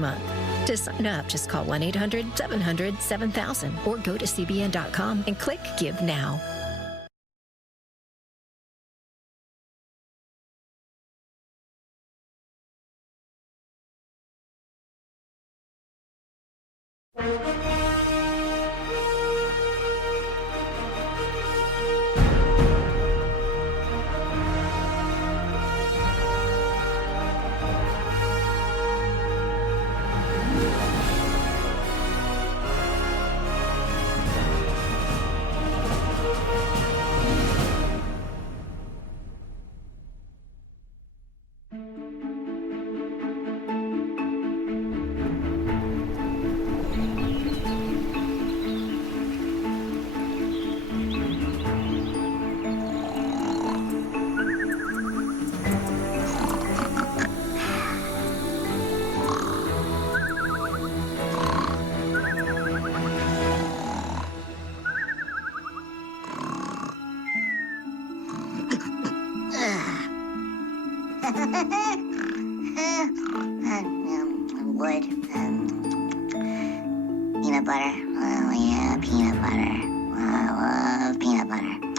month. To sign up, just call 1-800-700-7000 or go to cbn.com and click Give Now. Wood. Peanut butter. Oh, yeah, peanut butter. I love peanut butter.